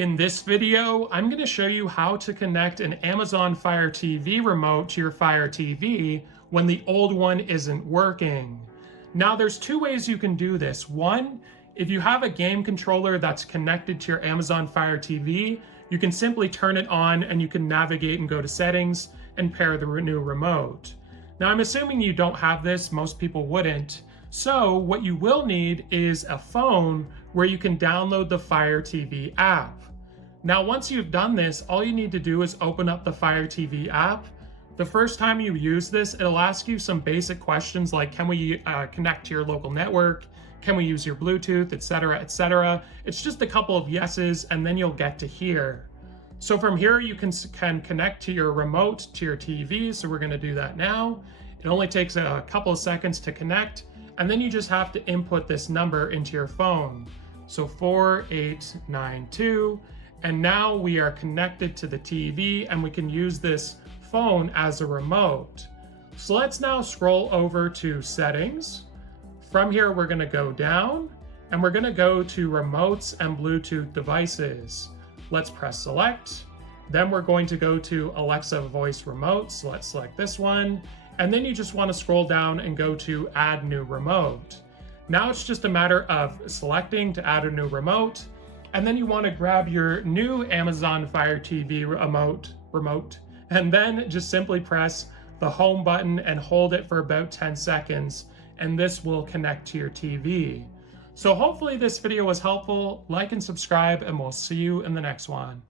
In this video, I'm going to show you how to connect an Amazon Fire TV remote to your Fire TV when the old one isn't working. Now, there's two ways you can do this. One, if you have a game controller that's connected to your Amazon Fire TV, you can simply turn it on and you can navigate and go to settings and pair the new remote. Now, I'm assuming you don't have this, most people wouldn't. So what you will need is a phone where you can download the Fire TV app. Now, once you've done this, all you need to do is open up the Fire TV app. The first time you use this, it'll ask you some basic questions like, can we connect to your local network? Can we use your Bluetooth, etc., etc. It's just a couple of yeses, and then you'll get to here. So from here, you can connect to your remote to your TV. So we're going to do that now. It only takes a couple of seconds to connect, and then you just have to input this number into your phone. So 4892, and now we are connected to the TV, and we can use this phone as a remote. So let's now scroll over to settings. From here, we're going to go down, and we're going to go to remotes and Bluetooth devices. Let's press select. Then we're going to go to Alexa voice remote. So let's select this one. And then you just want to scroll down and go to add new remote. Now it's just a matter of selecting to add a new remote. And then you want to grab your new Amazon Fire TV remote, and then just simply press the home button and hold it for about 10 seconds. And this will connect to your TV. So hopefully this video was helpful. Like and subscribe, and we'll see you in the next one.